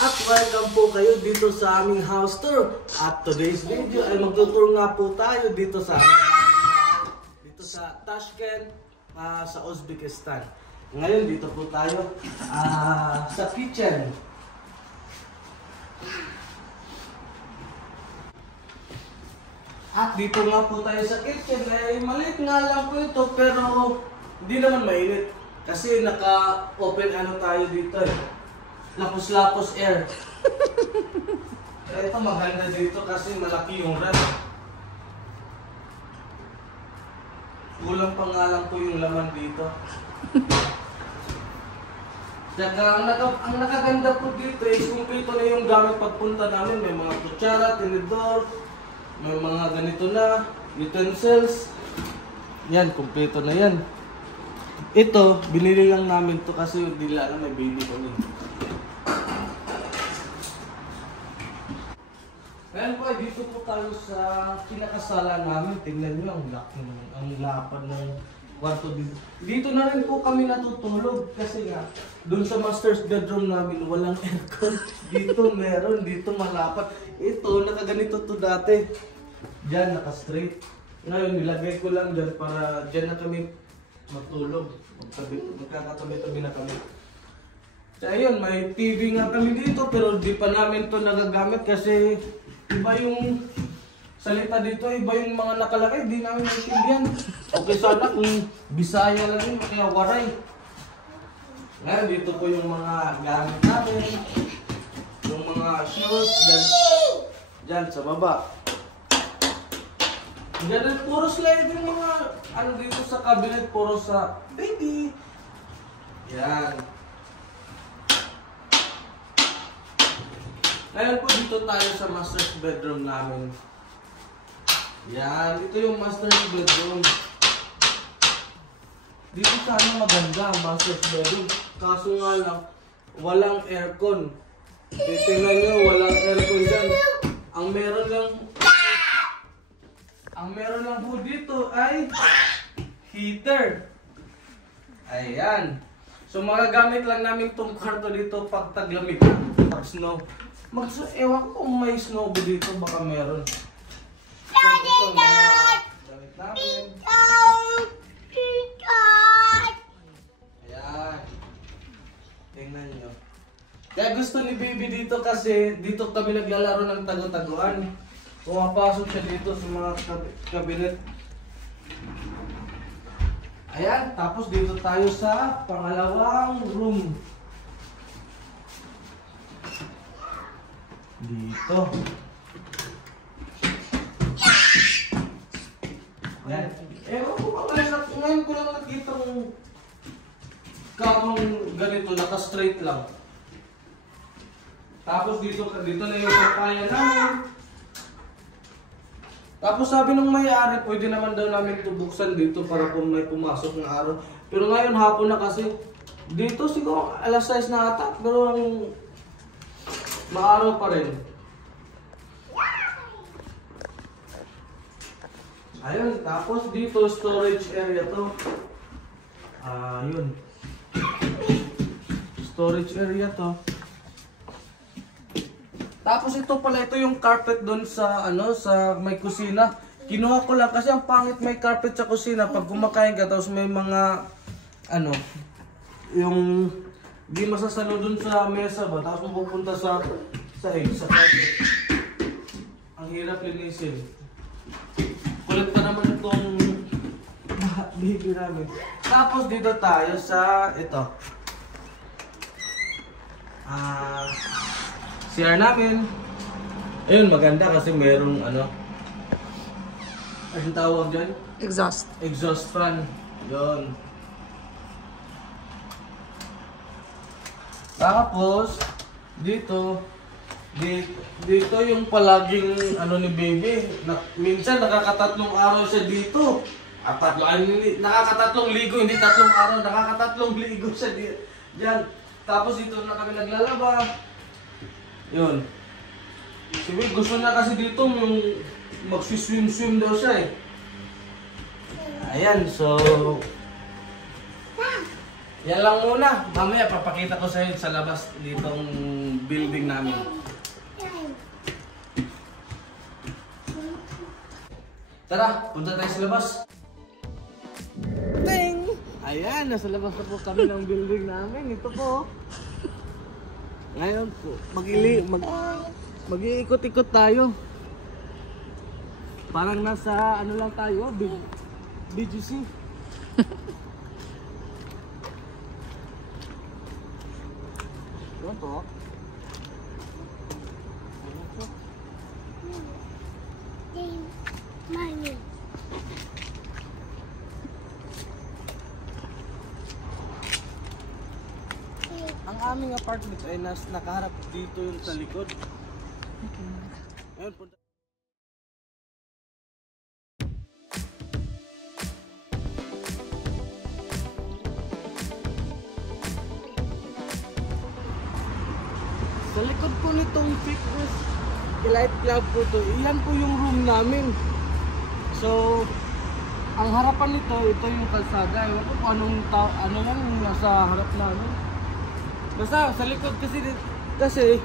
At welcome po kayo dito sa aming house tour. At today's video ay magtutour nga po tayo dito sa dito sa Tashkent, sa Uzbekistan. Ngayon dito po tayo sa kitchen. At dito nga po tayo sa kitchen. Maliit nga lang po ito pero hindi naman mainit. Kasi naka-open tayo dito Lapos-lapos air. Ito maganda dito kasi malaki yung ref. Kulang pa nga lang po yung laman dito. Saka ang nakaganda po dito is kumpleto na yung gamit pagpunta namin. May mga kutsara, tinidor, may mga ganito na, utensils. Yan, kumpleto na yan. Ito, binili lang namin to kasi hindi lang may baby kami. Ngayon po, dito po tayo sa pinakasala namin. Tingnan nyo, ang lapad ng kwarto dito. Dito na rin po kami natutulog kasi nga, doon sa master's bedroom namin, walang aircon. Dito meron, dito malapad. Ito, nakaganito to dati. Diyan, naka-straight. Ngayon, nilagay ko lang dyan para dyan na kami matulog. Magkakatabi-tabi na kami. So ayun, may TV nga kami dito pero di pa namin to nagagamit kasi iba yung salita dito, iba yung mga nakalagay, di namin maintindihan. Okay sana kung Bisaya lang yun, kaya waray. Ngayon, dito po yung mga gamit namin. Yung mga shoes, dyan sa baba. Diyan puro slide yung mga dito sa cabinet, puro sa baby. Yan. Ngayon po dito tayo sa master's bedroom namin. Yan, ito yung master's bedroom. Dito sana maganda ang master's bedroom. Kaso nga lang, walang aircon. Tingnan nyo, walang aircon dyan. Ang meron lang po dito ay heater. Ayan. So magagamit lang namin itong kwarto dito pag taglamig, pag snow. Ewan ko kung may snow dito, baka meron. So ito mga gamit namin. Ayan. Tingnan nyo. Kaya gusto ni baby dito kasi dito kami naglalaro ng tago-taguan. Pumapasok siya dito sa mga cabinet. Ayan, tapos dito tayo sa pangalawang room. Dito. Ayan. Ewan ko ba ngayon ko lang nakita ng kamang ganito, naka-straight lang. Tapos dito na yung papaya namin. Tapos sabi ng may-ari, pwede naman daw namin ito buksan dito para kung may pumasok ng araw. Pero ngayon hapon na kasi, dito siguro alas 6 na ata, pero ang maaraw pa rin. Ayun, tapos dito storage area to. Yun. Storage area to. Tapos ito pala, ito yung carpet doon sa sa may kusina. Kinuha ko lang kasi ang pangit may carpet sa kusina pag kumakain ka tapos may mga yung di masasalo doon sa mesa ba tapos pupunta sa carpet. Ang hirap linisin. Kulit pa naman itong baby namin. Tapos dito tayo sa ito. CR namin. Ayun, maganda kasi merong anong tawag dyan? Exhaust fan. Yun. Tapos, dito yung palaging ni baby. Minsan nakakatatlong araw siya dito. Nakakatatlong ligo, hindi tatlong araw. Nakakatatlong ligo siya dyan. Tapos dito na kami naglalaba. Yun. Sabi, gusto niya kasi dito yung magsiswim-swim daw siya Ayan, so Yan lang muna. Mamaya papakita ko sa inyo sa labas ditong building namin. Tara, punta tayo sa labas. Ting! Ayan, nasa labas na po kami ng building namin. Ito po. Ngayon po, mag-iikot-ikot tayo. Parang nasa ano lang tayo, BGC. Yan po. Ayan po. Mommy. Ang aming apartment ay nakaharap dito yung sa likod. Ayun, punta. Sa likod po nitong fitness light club po to, iyan po yung room namin. So, ang harapan nito, ito yung kalsada. Ewan ko kung ano yan yung nasa harap namin. Basta sa likod kasi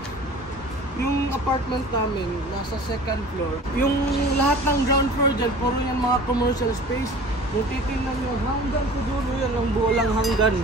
yung apartment namin nasa second floor. Yung lahat ng ground floor dyan, puro yan mga commercial space. Kung titingnan nyo, hanggang sa dulo yan, ang buo lang hanggan.